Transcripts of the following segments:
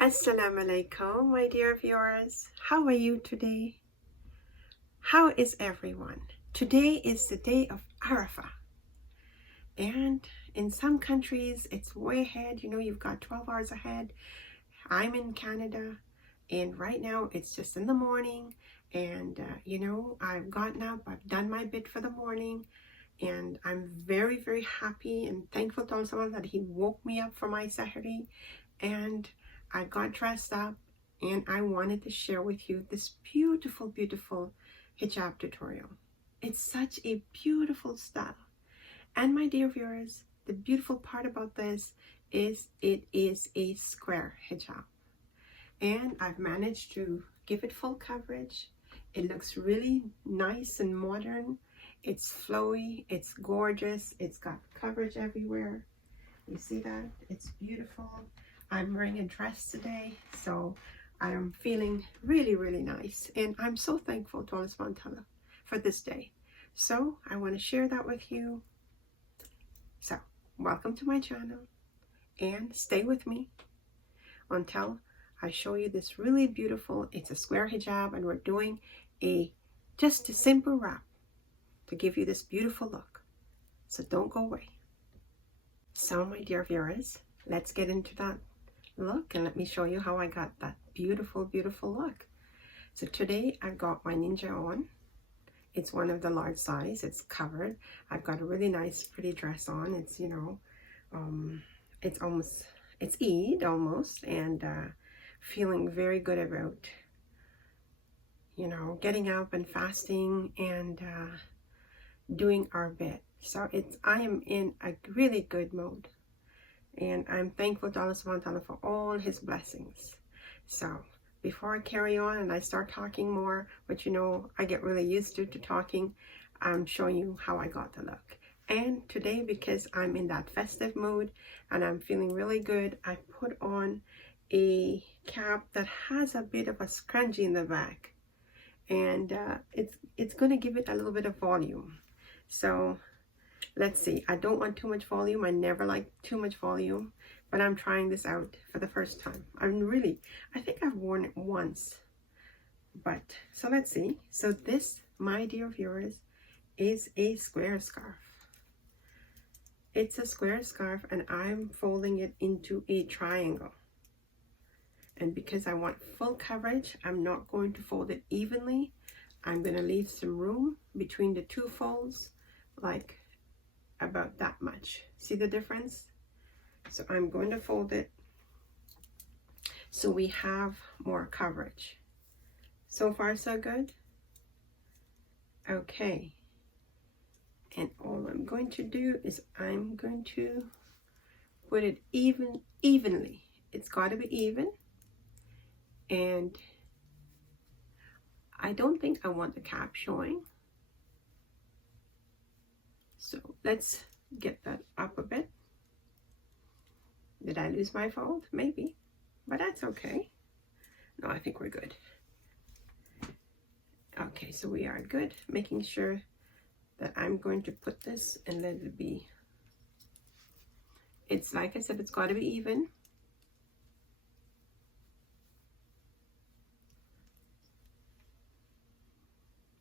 Assalamu-Alaikum, my dear viewers. How are you today? How is everyone? Today is the day of Arafah. And in some countries, it's way ahead. You know, you've got 12 hours ahead. I'm in Canada, and right now it's just in the morning. And, you know, I've gotten up, I've done my bit for the morning. And I'm very, very happy and thankful to Allah that He woke me up for my Sahari. And I got dressed up, and I wanted to share with you this beautiful, beautiful hijab tutorial. It's such a beautiful style. And my dear viewers, the beautiful part about this is it is a square hijab. And I've managed to give it full coverage. It looks really nice and modern. It's flowy, it's gorgeous, it's got coverage everywhere. You see that? It's beautiful. I'm wearing a dress today, so I'm feeling really, really nice. And I'm so thankful to Allah subhanahu wa ta'ala for this day. So I want to share that with you. So welcome to my channel, and stay with me until I show you this really beautiful, it's a square hijab, and we're doing just a simple wrap to give you this beautiful look. So don't go away. So my dear viewers, let's get into that look, and let me show you how I got that beautiful, beautiful look. So today I've got my ninja on. It's one of the large size. It's covered. I've got a really nice, pretty dress on. It's, you know, it's Eid almost, and feeling very good about, you know, getting up and fasting and doing our bit. So I am in a really good mode. And I'm thankful to Allah subhanahu wa ta'ala for all His blessings. So before I carry on and I start talking more, which you know I get really used to talking, I'm showing you how I got the look. And today, because I'm in that festive mood and I'm feeling really good, I put on a cap that has a bit of a scrunchie in the back. And it's going to give it a little bit of volume. So let's see. I don't want too much volume. I never like too much volume, but I'm trying this out for the first time. I think I've worn it once, but so let's see. So this, my dear viewers, is a square scarf. It's a square scarf, and I'm folding it into a triangle. And because I want full coverage, I'm not going to fold it evenly. I'm going to leave some room between the two folds, like about that much. See the difference? So I'm going to fold it so we have more coverage. So far so good? Okay. And all I'm going to do is I'm going to put it evenly. It's got to be even. And I don't think I want the cap showing. So let's get that up a bit. Did I lose my fold? Maybe, but that's okay. No, I think we're good. Okay, so we are good. Making sure that I'm going to put this and let it be. It's like I said, it's got to be even.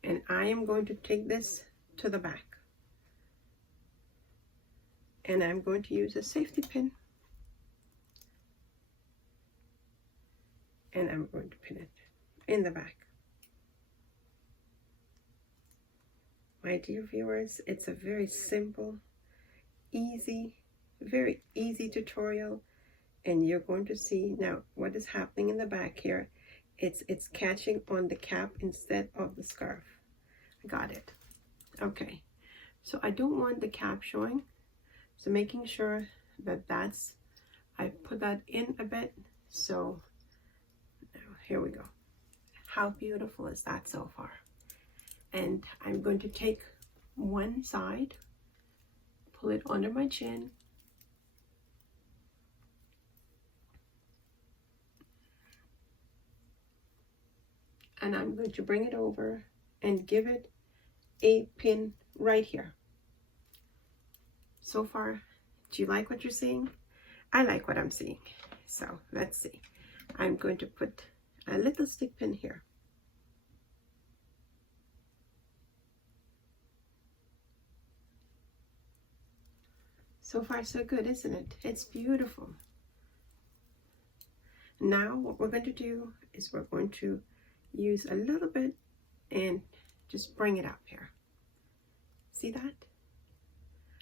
And I am going to take this to the back. And I'm going to use a safety pin. And I'm going to pin it in the back. My dear viewers, it's a very simple, very easy tutorial. And you're going to see now what is happening in the back here. It's catching on the cap instead of the scarf. I got it. Okay. So I don't want the cap showing. So making sure that I put that in a bit. So now here we go. How beautiful is that so far? And I'm going to take one side, pull it under my chin, and I'm going to bring it over and give it a pin right here. So far, do you like what you're seeing? I like what I'm seeing. So let's see. I'm going to put a little stick pin here. So far so good, isn't it? It's beautiful. Now what we're going to do is we're going to use a little bit and just bring it up here. See that?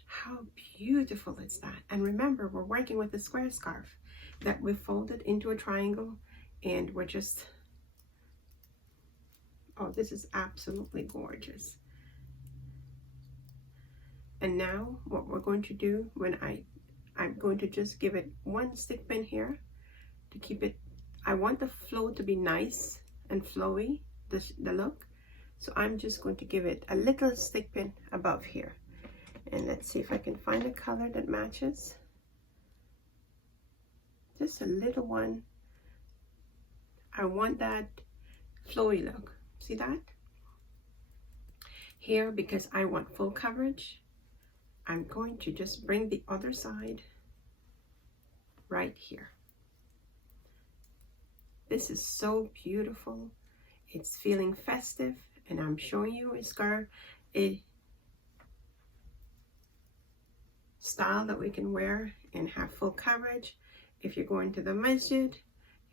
How beautiful is that? And remember, we're working with a square scarf that we folded into a triangle, and we're just, oh, this is absolutely gorgeous. And now what we're going to do, I'm going to just give it one stick pin here to keep it. I want the flow to be nice and flowy, the look. So I'm just going to give it a little stick pin above here. And let's see if I can find a color that matches. Just a little one. I want that flowy look. See that? Here, because I want full coverage, I'm going to just bring the other side right here. This is so beautiful. It's feeling festive, and I'm showing you a scarf, a style that we can wear and have full coverage. If you're going to the masjid,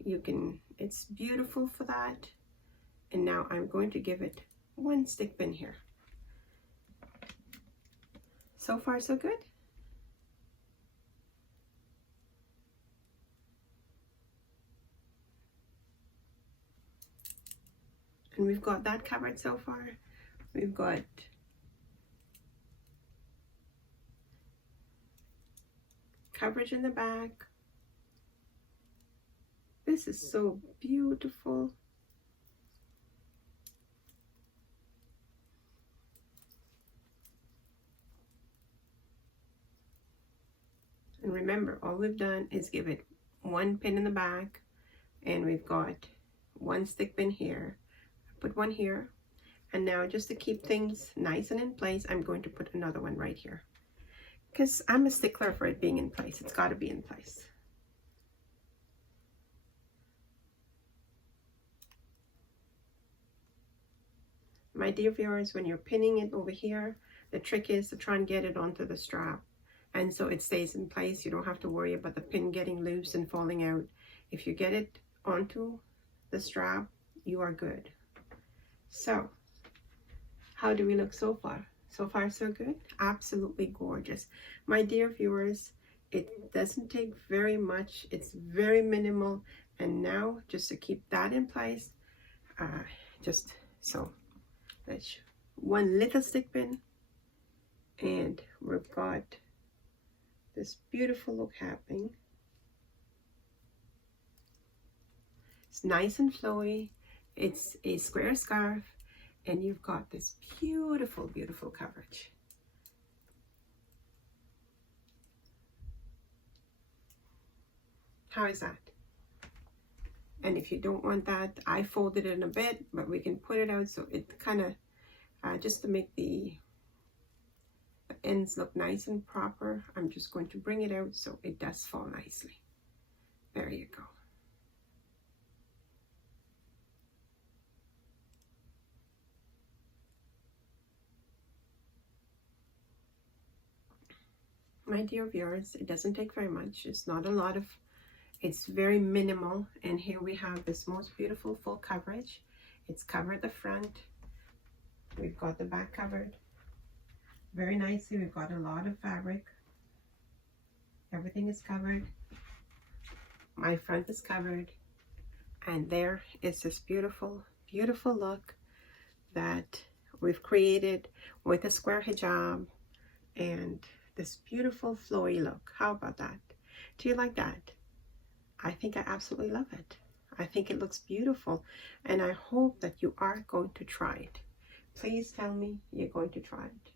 you can, it's beautiful for that. And now I'm going to give it one stick pin here. So far so good. And we've got that covered so far. We've got coverage in the back. This is so beautiful. And remember, all we've done is give it one pin in the back, and we've got one stick pin here. Put one here, and now just to keep things nice and in place, I'm going to put another one right here, because I'm a stickler for it being in place. It's got to be in place. My dear viewers, when you're pinning it over here, the trick is to try and get it onto the strap, and so it stays in place. You don't have to worry about the pin getting loose and falling out. If you get it onto the strap, you are good. So, how do we look so far? So far so good? Absolutely gorgeous. My dear viewers, it doesn't take very much. It's very minimal. And now, just to keep that in place, just so, let's one little stick pin, and we've got this beautiful look happening. It's nice and flowy. It's a square scarf, and you've got this beautiful, beautiful coverage. How is that? And if you don't want that, I folded it in a bit, but we can put it out so it kind of, just to make the ends look nice and proper, I'm just going to bring it out so it does fall nicely. There you go. My dear viewers, it doesn't take very much. It's not a lot of, it's very minimal. And here we have this most beautiful full coverage. It's covered the front. We've got the back covered very nicely. We've got a lot of fabric. Everything is covered. My front is covered. And there is this beautiful, beautiful look that we've created with a square hijab and this beautiful flowy look. How about that? Do you like that? I think I absolutely love it. I think it looks beautiful, and I hope that you are going to try it. Please tell me you're going to try it.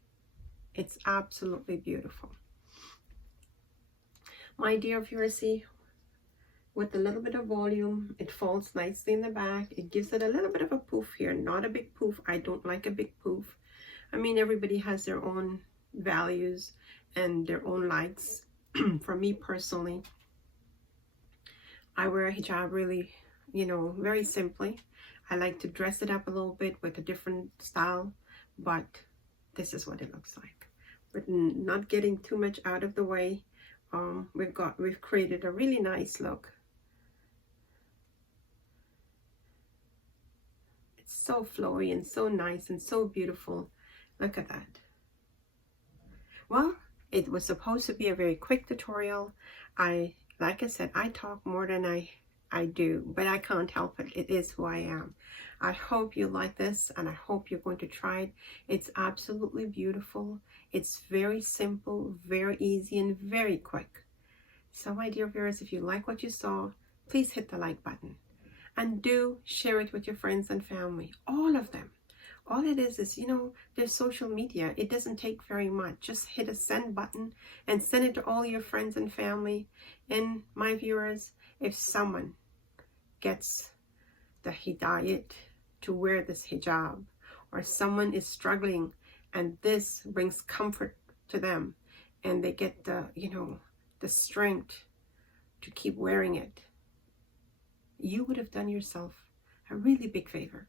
It's absolutely beautiful. My dear viewers, see, with a little bit of volume, it falls nicely in the back. It gives it a little bit of a poof here, not a big poof. I don't like a big poof. I mean, everybody has their own values and their own likes. For me personally, I wear a hijab really, very simply. I like to dress it up a little bit with a different style, but this is what it looks like. But not getting too much out of the way. We've created a really nice look. It's so flowy and so nice and so beautiful. Look at that. Well, it was supposed to be a very quick tutorial. Like I said, I talk more than I do, but I can't help it. It is who I am. I hope you like this, and I hope you're going to try it. It's absolutely beautiful. It's very simple, very easy, and very quick. So my dear viewers, if you like what you saw, please hit the like button. And do share it with your friends and family, all of them. All it is, there's social media. It doesn't take very much. Just hit a send button and send it to all your friends and family. And my viewers, if someone gets the hidayat to wear this hijab, or someone is struggling and this brings comfort to them, and they get the strength to keep wearing it, you would have done yourself a really big favor.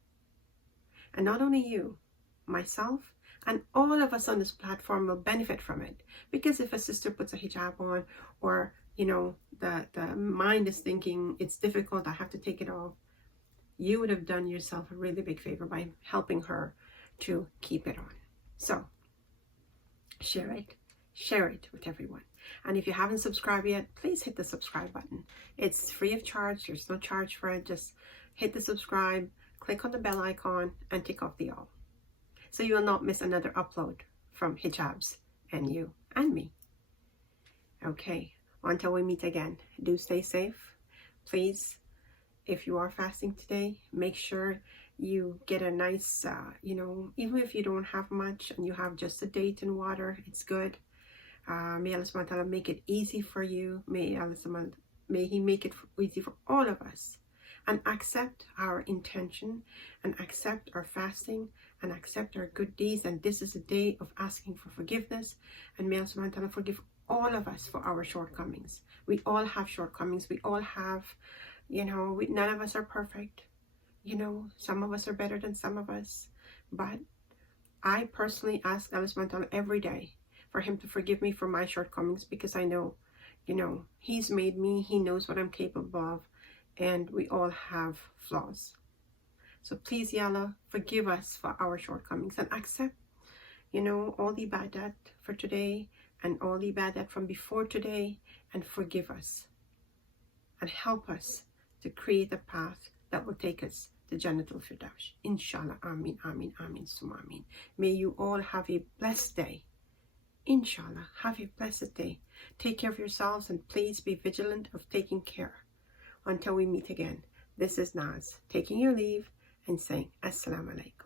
And not only you, myself, and all of us on this platform will benefit from it. Because if a sister puts a hijab on, or the mind is thinking it's difficult, I have to take it off, you would have done yourself a really big favor by helping her to keep it on. So share it with everyone. And if you haven't subscribed yet, please hit the subscribe button. It's free of charge. There's no charge for it. Just hit the subscribe, click on the bell icon, and tick off the all, so you will not miss another upload from Hijabs and You and me. Okay, until we meet again, do stay safe. Please, if you are fasting today, make sure you get a nice, even if you don't have much and you have just a date and water, it's good. May Allah subhanahu wa ta'ala make it easy for you. May He make it easy for all of us. And accept our intention, and accept our fasting, and accept our good deeds. And this is a day of asking for forgiveness. And may Allah subhanahu wa ta'ala forgive all of us for our shortcomings. We all have shortcomings. We all have, none of us are perfect. Some of us are better than some of us. But I personally ask Allah subhanahu wa ta'ala every day for Him to forgive me for my shortcomings, because I know, He's made me. He knows what I'm capable of. And we all have flaws. So please, Ya Allah, forgive us for our shortcomings, and accept, all the ibadat for today and all the ibadat from before today, and forgive us and help us to create a path that will take us to Jannatul Firdaus. Inshallah. Ameen, ameen, ameen, summa ameen. May you all have a blessed day. Inshallah, have a blessed day. Take care of yourselves, and please be vigilant of taking care. Until we meet again, this is Naz taking your leave and saying Assalamu Alaikum.